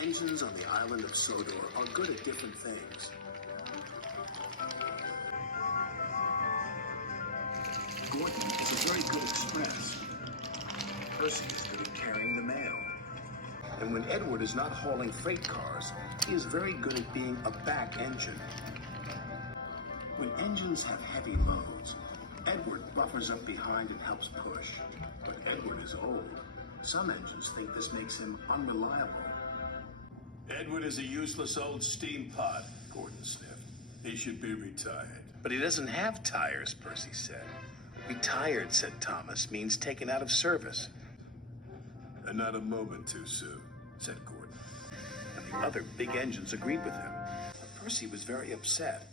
engines on the island of Sodor are good at different things. Gordon is a very good express. Percy is good at carrying the mail. And when Edward is not hauling freight cars, he is very good at being a back engine. When engines have heavy loads, Edward buffers up behind and helps push. But Edward is old. Some engines think this makes him unreliable. Edward is a useless old steam pot, Gordon sniffed. He should be retired. But he doesn't have tires, Percy said. Retired, said Thomas, means taken out of service. And not a moment too soon, said Gordon. And the other big engines agreed with him. But Percy was very upset.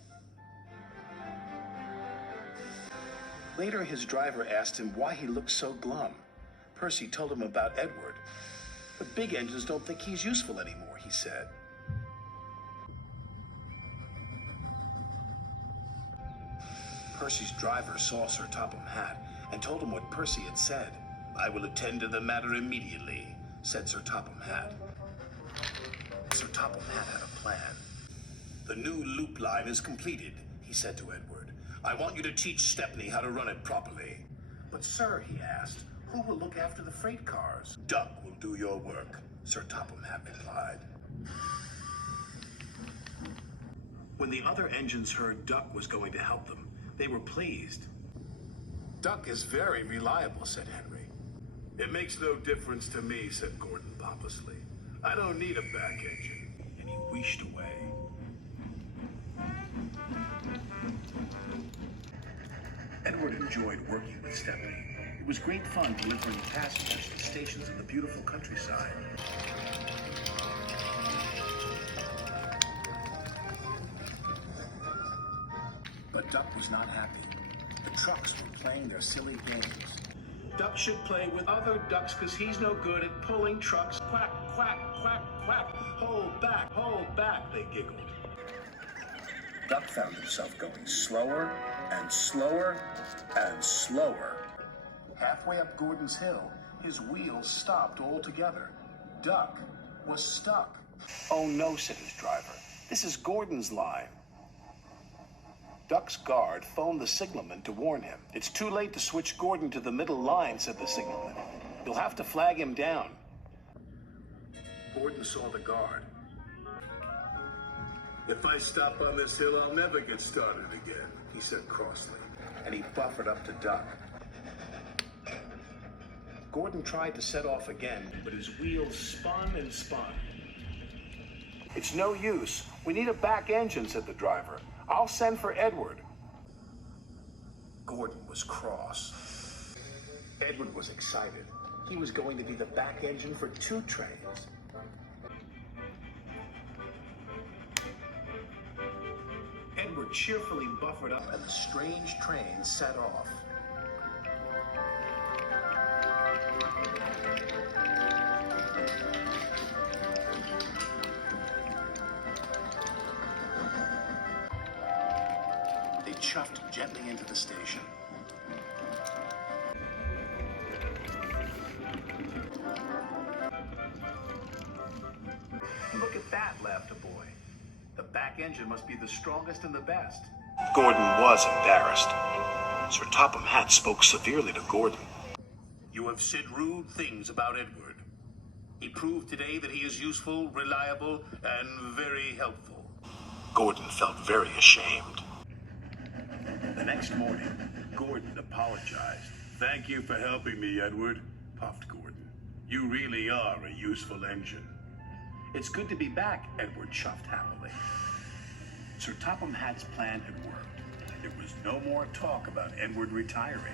Later, his driver asked him why he looked so glum. Percy told him about Edward. But big engines don't think he's useful anymore, he said. Percy's driver saw Sir Topham Hatt and told him what Percy had said. I will attend to the matter immediately, said Sir Topham Hatt. Sir Topham Hatt had a plan. The new loop line is completed, he said to Edward. I want you to teach Stepney how to run it properly. But sir, he asked, who will look after the freight cars? Duck will do your work, Sir Topham Hatt replied. When the other engines heard Duck was going to help them, they were pleased. Duck is very reliable, said Henry. It makes no difference to me, said Gordon pompously. I don't need a back engine. And he wheeshed away. Edward enjoyed working with Stepney. It was great fun delivering passengers to stations in the beautiful countryside. But Duck was not happy. The trucks were playing their silly games. Duck should play with other ducks because he's no good at pulling trucks. Quack, quack, quack, quack. Hold back, they giggled. Duck found himself going slower and slower and slower. Halfway up Gordon's Hill, his wheels stopped altogether. Duck was stuck. Oh no, said his driver. This is Gordon's line. Duck's guard phoned the signalman to warn him. It's too late to switch Gordon to the middle line, said the signalman. You'll have to flag him down. Gordon saw the guard. If I stop on this hill, I'll never get started again, he said crossly. And he buffered up to Duck. Gordon tried to set off again, but his wheels spun and spun. It's no use. We need a back engine, said the driver. I'll send for Edward. Gordon was cross. Edward was excited. He was going to be the back engine for 2 trains. Edward cheerfully buffered up, and the strange train set off. They chuffed gently into the station. Look at that, laughed a boy. The back engine must be the strongest and the best. Gordon was embarrassed. Sir Topham Hatt spoke severely to Gordon. You have said rude things about Edward. He proved today that he is useful, reliable, and very helpful. Gordon felt very ashamed. The next morning, Gordon apologized. Thank you for helping me, Edward, puffed Gordon. You really are a useful engine. It's good to be back, Edward chuffed happily. Sir Topham Hatt's plan had worked. There was no more talk about Edward retiring.